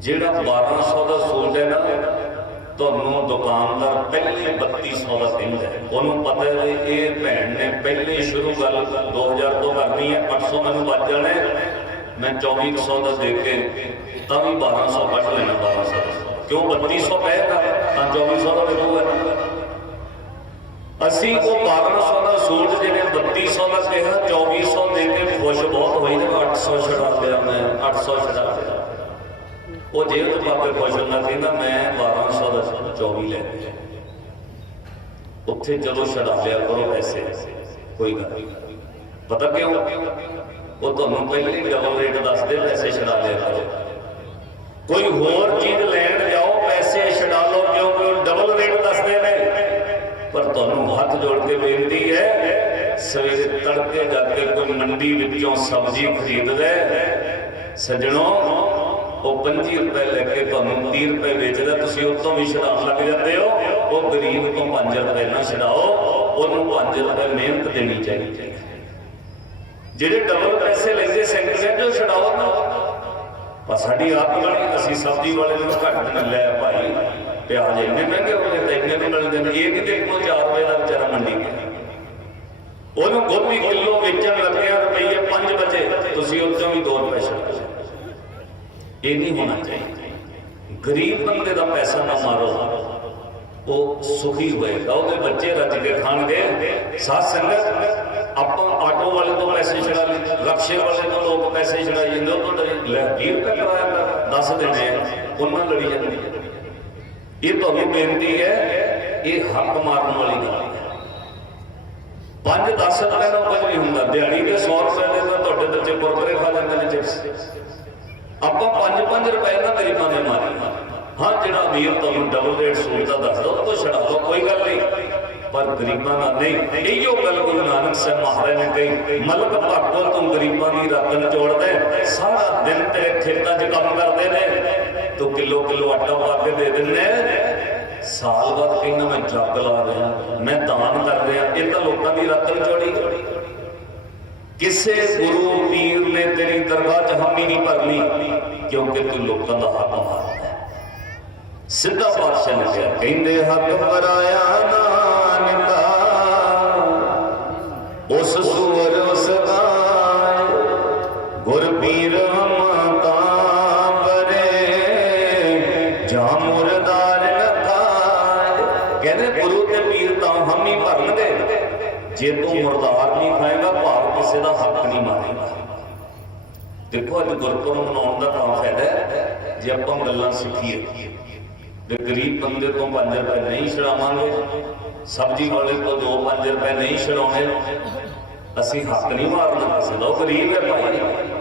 ਜਿਹੜਾ 1200 ਦਾ ਸੂਟ ਹੈ ਨਾ, ਤੁਹਾਨੂੰ ਦੁਕਾਨਦਾਰ ਪਹਿਲੇ 3200 ਦਾ ਕਹਿੰਦਾ ਉਹਨੂੰ ਪਤਾ ਹੈ ਇਹ ਭੈਣ ਨੇ ਪਹਿਲੇ ਸ਼ੁਰੂ ਗੱਲ 2000 ਤੋਂ ਕਰਨੀ ਹੈ 800 ਮੈਨੂੰ ਬਚ ਜਾਣਾ ਹੈ। ਮੈਂ 2400 ਦਾ ਦੇ ਕੇ ਤਾਂ ਵੀ 1200 ਕੱਢ ਲੈਣਾ 1200 ਦਾ। ਕਿਉਂ 3200 ਪਏਗਾ ਤਾਂ 2400 ਦਾ ਵਿਕੂਗਾ ਅਸੀਂ ਉਹ 1200 ਦਾ ਸੂਟ ਜਿਹੜੇ 3200 ਦਾ ਕਿਹਾ 2400 ਦੇ ਕੇ ਖੁਸ਼ ਬਹੁਤ ਹੋਈ ਤੇ 800 ਛਡਾ ਲਿਆ ਮੈਂ 800 ਛਡਾ ਲਿਆ ਉਹ ਜੇ ਉਹ ਪਾ ਕੇ ਖੁਸ਼ ਹੁੰਦਾ ਕਹਿੰਦਾ, ਮੈਂ 1200 ਦਾ ਸੂਟ 24 ਲੈ ਉੱਥੇ ਜਦੋਂ ਛਡਾ ਕਰੋ ਪੈਸੇ, ਕੋਈ ਗੱਲ ਪਤਾ ਕਿਉਂ? ਉਹ ਤੁਹਾਨੂੰ ਪਹਿਲੇ ਹੀ ਡਬਲ ਰੇਟ ਦੱਸਦੇ, ਪੈਸੇ ਛਡਾ ਲਿਆ ਕਰੋ। ਕੋਈ ਹੋਰ ਚੀਜ਼ ਲੈਣ ਜਾਓ, ਪੈਸੇ ਛਡਾ ਲਓ, ਕਿਉਂਕਿ ਡਬਲ ਰੇਟ ਦੱਸਦੇ ਨੇ। ਪਰ ਤੁਹਾਨੂੰ ਹੱਥ ਜੋੜ ਕੇ ਬੇਨਤੀ ਹੈ, ਸਵੇਰੇ ਤੜਕੇ ਜਾ ਕੇ ਕੋਈ ਮੰਡੀ ਵਿੱਚੋਂ ਸਬਜ਼ੀ ਖਰੀਦਦਾ ਹੈ ਸੱਜਣੋ ਉਹ 25 ਰੁਪਏ ਲੈ ਕੇ ਤੁਹਾਨੂੰ 30 ਰੁਪਏ ਵੇਚਦਾ, ਤੁਸੀਂ ਉਹ ਤੋਂ ਵੀ ਛਡਾਉਣ ਲੱਗ ਜਾਂਦੇ ਹੋ। ਉਹ ਗਰੀਬ ਤੋਂ 5 ਰੁਪਏ ਨਾ ਛਡਾਓ, ਉਹਨੂੰ 5 ਰੁਪਏ ਮਿਹਨਤ ਦੇਣੀ ਚਾਹੀਦੀ ਹੈ। ਜਿਹੜੇ ਡਬਲ ਪੈਸੇ ਲੈਂਦੇ ਸੈਂਕੜੇ ਜੋ ਛਡਾਓ ਨਾ। ਪਰ ਸਾਡੀ ਆਪ ਬਣੀ ਅਸੀਂ ਸਬਜ਼ੀ ਵਾਲੇ ਨੂੰ ਘੱਟ ਨਾ ਲੈ ਭਾਈ ਪਿਆਜ਼ ਇੰਨੇ ਮਹਿੰਗੇ ਹੋ ਗਏ ਤਾਂ ਇੰਨੇ ਮਿਲਦੇ ਨੇ। ਇਹ ਕਿਤੇ ਕੋਲ 4 ਰੁਪਏ ਦਾ ਵਿਚਾਰਾ ਮੰਡੀ ਗਿਆ। ਉਹਨੂੰ ਗੋਭੀ ਕਿਲੋ ਵੇਚਣ ਲੱਗਿਆ ਰੁਪਈਏ 5 ਬਚੇ, ਤੁਸੀਂ ਉਹ ਤੋਂ ਵੀ 2 ਰੁਪਏ ਛੱਡ ਇਹ ਨਹੀਂ ਹੋਣਾ ਚਾਹੀਦਾ। ਗਰੀਬ ਬੰਦੇ ਦਾ ਪੈਸਾ ਨਾ ਮਾਰੋ। ਉਹ ਸੁਖੀ ਹੋਏਗਾ ਉਹਦੇ ਬੱਚੇ ਰੱਜ ਕੇ ਖਾਣਗੇ। ਸਾਧ ਸੰਗਤ, ਆਪਾਂ ਆਟੋ ਵਾਲੇ ਤੋਂ ਪੈਸੇ ਛੜਾ ਲਈ ਰਕਸ਼ੇ ਵਾਲੇ ਤੋਂ ਲੋਕ ਪੈਸੇ ਛੜਾਈ ਜਾਂਦੇ ਉਹ ਤੋਂ ਲੈ 20 ਰੁਪਏ ਕਰਾਇਆ ਦੱਸ ਦਿੰਦੇ ਆ, ਉਹਨਾਂ ਲੜੀ ਜਾਂਦੀ ਇਹ ਤੁਹਾਨੂੰ ਬੇਨਤੀ ਹੈ, ਇਹ ਹੱਕ ਮਾਰਨ ਵਾਲੀ ਗੱਲ ਹੈ। 5-10 ਰੁਪਏ ਦਾ ਕੁਝ ਨਹੀਂ ਆਪਾਂ 5-5 ਰੁਪਏ ਦਾ ਗਰੀਬਾਂ ਦੇ ਮਾਰੇ। ਹਾਂ, ਜਿਹੜਾ ਅਮੀਰ ਤੁਹਾਨੂੰ ਡਬਲ ਰੇਟ ਸੂਟ ਦਾ ਦੱਸਦਾ, ਉਹ ਤੋਂ ਛਡਾ ਕੋਈ ਗੱਲ ਨਹੀਂ। ਪਰ ਗਰੀਬਾਂ ਦਾ ਨਹੀਂ ਇਹੀਓ ਗੱਲ ਗੁਰੂ ਨਾਨਕ ਸਾਹਿਬ ਮਹਾਰਾਜ ਨੇ ਕਹੀ, ਮਲਕ ਭਗਤੋ ਤੂੰ ਗਰੀਬਾਂ ਦੀ ਰਤਨ ਜੋੜਦੇ ਸਾਰਾ ਦਿਨ ਤੇਰੇ ਖੇਤਾਂ 'ਚ ਕੰਮ ਕਰਦੇ ਨੇ। ਤੂੰ ਕਿਲੋ ਕਿਲੋ ਆਟਾ ਪਾ ਕੇ ਦੇ ਦਿੰਨੇ ਸਾਲ ਬਾਅਦ ਕਹਿੰਦਾ, ਮੈਂ ਜੱਗ ਲਾ ਰਿਹਾ, ਮੈਂ ਦਾਨ ਕਰ ਰਿਹਾ, ਇਹ ਤਾਂ ਲੋਕਾਂ ਦੀ ਰਤਨ ਜੋੜੀ ਕਿਸੇ ਗੁਰੂ ਪੀਰ ਨੇ ਤੇਰੀ ਦਰਗਾਹ 'ਚ ਹਾਮੀ ਨਹੀਂ ਭਰਨੀ, ਕਿਉਂਕਿ ਤੂੰ ਲੋਕਾਂ ਦਾ ਹੱਕ ਮਾਰਦਾ ਸਿੱਧਾ ਪਾਤਸ਼ਾਹ ਨੇ ਕਿਹਾ, ਕਹਿੰਦੇ ਹੱਕ ਮਰਾਇਆ ਨਾਨਕਾ, ਉਸ ਸੂਰ ਉਸ ਗੁਰ ਪੀਰ ਹਮ ਤਾਂ ਬਰੇ ਜਾ ਮੁਰਦਾਰ ਨਖਾਏ ਕਹਿੰਦੇ ਗੁਰੂ ਤੇ ਪੀਰ ਤਾਂ ਹਮ ਹੀ ਭਰਨਗੇ ਜੇ ਤੂੰ ਮੁਰਦਾਰ ਨਹੀਂ ਖਾਏਗਾ, ਭਾਵ ਕਿਸੇ ਦਾ ਹੱਕ ਨਹੀਂ ਮਾਰੇਗਾ ਦੇਖੋ, ਅੱਜ ਗੁਰਪੁਰਬ ਮਨਾਉਣ ਦਾ ਤਾਂ ਫਾਇਦਾ ਹੈ, ਜੇ ਆਪਾਂ ਗੱਲਾਂ ਸਿੱਖੀਏ। ਤੇ ਗਰੀਬ ਬੰਦੇ ਤੋਂ 5 ਰੁਪਏ ਨਹੀਂ ਛਡਾਵਾਂਗੇ, ਸਬਜ਼ੀ ਵਾਲੇ ਤੋਂ 2-5 ਰੁਪਏ ਨਹੀਂ ਛਡਾਉਣੇ, ਅਸੀਂ ਹੱਕ ਨਹੀਂ ਮਾਰਨਾ। ਕਿਸੇ ਦਾ ਉਹ ਗਰੀਬ ਹੈ ਭਾਈ।